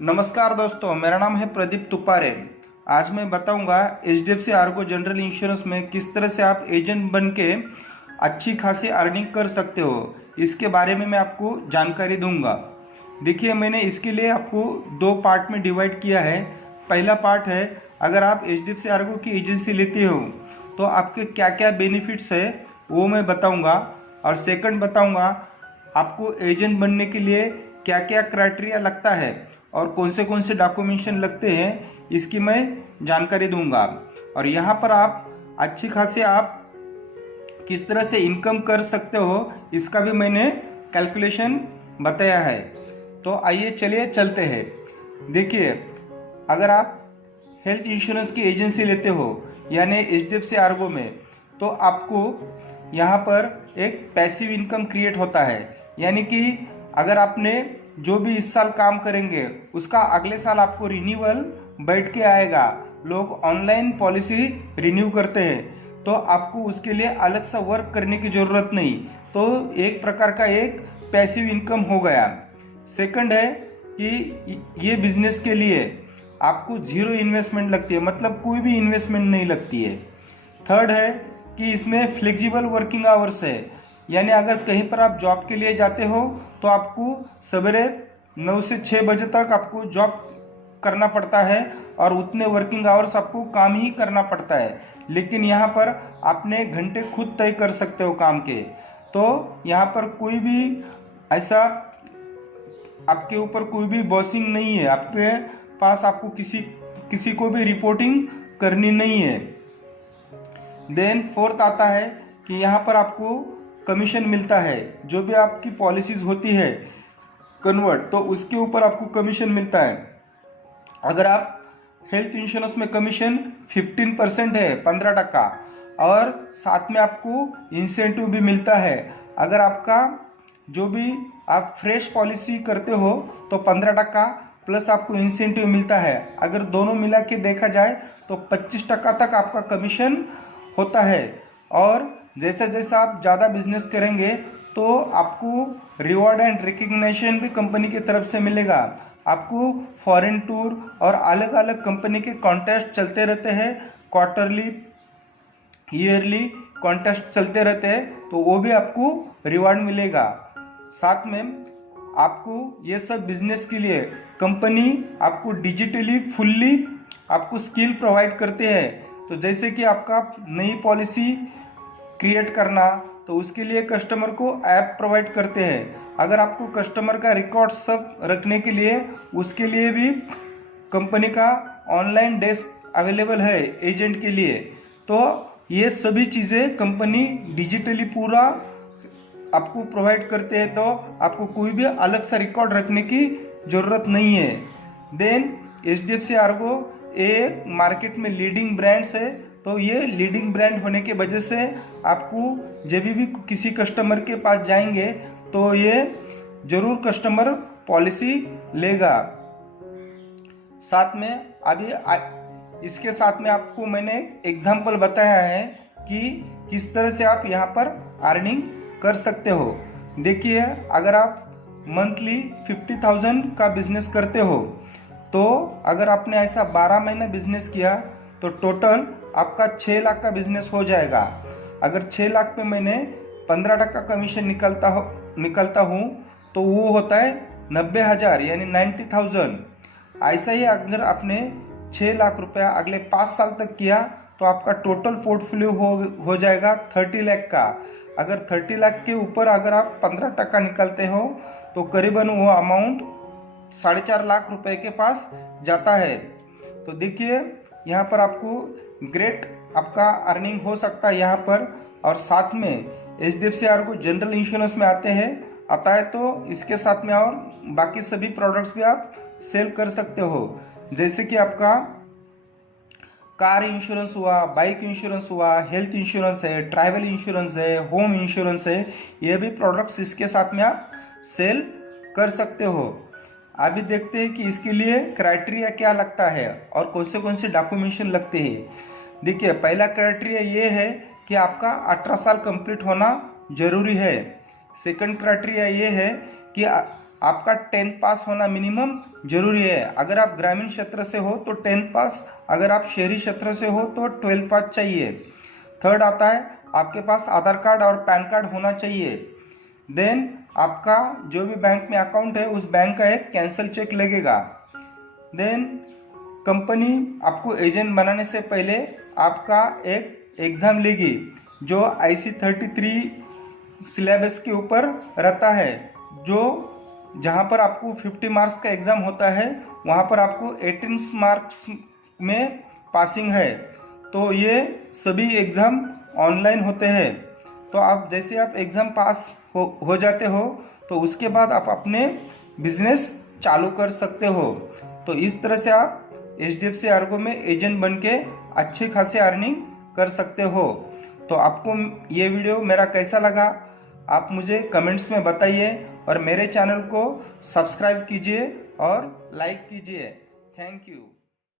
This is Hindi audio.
नमस्कार दोस्तों, मेरा नाम है प्रदीप तुपारे। आज मैं बताऊंगा एचडीएफसी आर्गो जनरल इंश्योरेंस में किस तरह से आप एजेंट बन के अच्छी खासी अर्निंग कर सकते हो। इसके बारे में मैं आपको जानकारी दूंगा। देखिए, मैंने इसके लिए आपको दो पार्ट में डिवाइड किया है। पहला पार्ट है, अगर आप एचडीएफसी आर्गो की एजेंसी लेते हो तो आपके क्या क्या बेनिफिट्स है वो मैं बताऊंगा। और सेकंड बताऊंगा आपको एजेंट बनने के लिए क्या क्या क्राइटेरिया लगता है और कौन से डॉक्यूमेंटेशन लगते हैं, इसकी मैं जानकारी दूंगा। और यहाँ पर आप अच्छी खासी आप किस तरह से इनकम कर सकते हो, इसका भी मैंने कैलकुलेशन बताया है। तो आइए चलिए चलते हैं। देखिए, अगर आप हेल्थ इंश्योरेंस की एजेंसी लेते हो यानी एचडीएफसी आर्गो में, तो आपको यहाँ पर एक पैसिव इनकम क्रिएट होता है। यानी कि अगर आपने जो भी इस साल काम करेंगे उसका अगले साल आपको रिन्यूअल बैठ के आएगा। लोग ऑनलाइन पॉलिसी रिन्यू करते हैं, तो आपको उसके लिए अलग सा वर्क करने की ज़रूरत नहीं। तो एक प्रकार का एक पैसिव इनकम हो गया। सेकंड है कि ये बिजनेस के लिए आपको जीरो इन्वेस्टमेंट लगती है, मतलब कोई भी इन्वेस्टमेंट नहीं लगती है। थर्ड है कि इसमें फ्लेक्सिबल वर्किंग आवर्स है। यानी अगर कहीं पर आप जॉब के लिए जाते हो तो आपको सवेरे 9 से 6 बजे तक आपको जॉब करना पड़ता है और उतने वर्किंग आवर्स आपको काम ही करना पड़ता है। लेकिन यहाँ पर अपने घंटे खुद तय कर सकते हो काम के। तो यहाँ पर कोई भी ऐसा आपके ऊपर कोई भी बॉसिंग नहीं है, आपके पास आपको किसी को भी रिपोर्टिंग करनी नहीं है। देन फोर्थ आता है कि यहाँ पर आपको कमीशन मिलता है। जो भी आपकी पॉलिसीज होती है कन्वर्ट, तो उसके ऊपर आपको कमीशन मिलता है। अगर आप हेल्थ इंश्योरेंस में कमीशन 15% है, 15%, और साथ में आपको इंसेंटिव भी मिलता है। अगर आपका जो भी आप फ्रेश पॉलिसी करते हो तो 15% प्लस आपको इंसेंटिव मिलता है। अगर दोनों मिला के देखा जाए तो 25% तक आपका कमीशन होता है। और जैसा जैसा आप ज़्यादा बिजनेस करेंगे तो आपको रिवॉर्ड एंड रिकग्निशन भी कंपनी की तरफ से मिलेगा। आपको फॉरेन टूर और अलग अलग कंपनी के कॉन्टेस्ट चलते रहते हैं, क्वार्टरली ईयरली कॉन्टेस्ट चलते रहते हैं, तो वो भी आपको रिवॉर्ड मिलेगा। साथ में आपको ये सब बिजनेस के लिए कंपनी आपको डिजिटली फुल्ली आपको स्किल प्रोवाइड करते हैं। तो जैसे कि आपका नई पॉलिसी क्रिएट करना, तो उसके लिए कस्टमर को ऐप प्रोवाइड करते हैं। अगर आपको कस्टमर का रिकॉर्ड सब रखने के लिए, उसके लिए भी कंपनी का ऑनलाइन डेस्क अवेलेबल है एजेंट के लिए। तो ये सभी चीज़ें कंपनी डिजिटली पूरा आपको प्रोवाइड करते हैं, तो आपको कोई भी अलग सा रिकॉर्ड रखने की ज़रूरत नहीं है। देन एचडीएफसी आर्गो एक मार्केट में लीडिंग ब्रांड्स है। तो ये लीडिंग ब्रांड होने के वजह से आपको जब भी किसी कस्टमर के पास जाएंगे तो ये जरूर कस्टमर पॉलिसी लेगा। साथ में अभी इसके साथ में आपको मैंने एग्जाम्पल बताया है कि किस तरह से आप यहाँ पर अर्निंग कर सकते हो। देखिए, अगर आप मंथली 50,000 का बिजनेस करते हो, तो अगर आपने ऐसा 12 महीने बिजनेस किया तो टोटल आपका 6 लाख का बिजनेस हो जाएगा। अगर 6 लाख पे मैंने 15% कमीशन निकलता हूँ तो वो होता है 90,000 यानी 90,000। ऐसा ही अगर आपने 6 लाख रुपया अगले 5 साल तक किया तो आपका टोटल पोर्टफोलियो हो जाएगा 30 लाख का। अगर 30 लाख के ऊपर अगर आप 15% निकलते हो तो करीबन वो अमाउंट 4.5 लाख रुपए के पास जाता है। तो देखिए, यहाँ पर आपको ग्रेट आपका अर्निंग हो सकता है यहाँ पर। और साथ में एचडीएफसी आर्गो जनरल इंश्योरेंस में आता है तो इसके साथ में और बाकी सभी प्रोडक्ट्स भी आप सेल कर सकते हो। जैसे कि आपका कार इंश्योरेंस हुआ, बाइक इंश्योरेंस हुआ, हेल्थ इंश्योरेंस है, ट्रैवल इंश्योरेंस है, होम इंश्योरेंस है, ये भी प्रोडक्ट्स इसके साथ में आप सेल कर सकते हो। अभी देखते हैं कि इसके लिए क्राइटेरिया क्या लगता है और कौन से डॉक्यूमेंटेशन लगते हैं। देखिए, पहला क्राइटेरिया ये है कि आपका 18 साल कंप्लीट होना जरूरी है। सेकंड क्राइटेरिया ये है कि आपका 10th पास होना मिनिमम जरूरी है। अगर आप ग्रामीण क्षेत्र से हो तो 10th पास, अगर आप शहरी क्षेत्र से हो तो 12th पास चाहिए। थर्ड आता है आपके पास आधार कार्ड और पैन कार्ड होना चाहिए। देन आपका जो भी बैंक में अकाउंट है उस बैंक का एक कैंसल चेक लगेगा। देन कंपनी आपको एजेंट बनाने से पहले आपका एक एग्ज़ाम लेगी जो IC33 सिलेबस के ऊपर रहता है, जो जहाँ पर आपको 50 मार्क्स का एग्ज़ाम होता है वहाँ पर आपको 18 मार्क्स में पासिंग है। तो ये सभी एग्ज़ाम ऑनलाइन होते हैं। तो आप जैसे आप एग्ज़ाम पास हो जाते हो तो उसके बाद आप अपने बिजनेस चालू कर सकते हो। तो इस तरह से आप HDFC अर्गो में एजेंट बन के अच्छे खासे अर्निंग कर सकते हो। तो आपको ये वीडियो मेरा कैसा लगा आप मुझे कमेंट्स में बताइए और मेरे चैनल को सब्सक्राइब कीजिए और लाइक कीजिए। Thank you.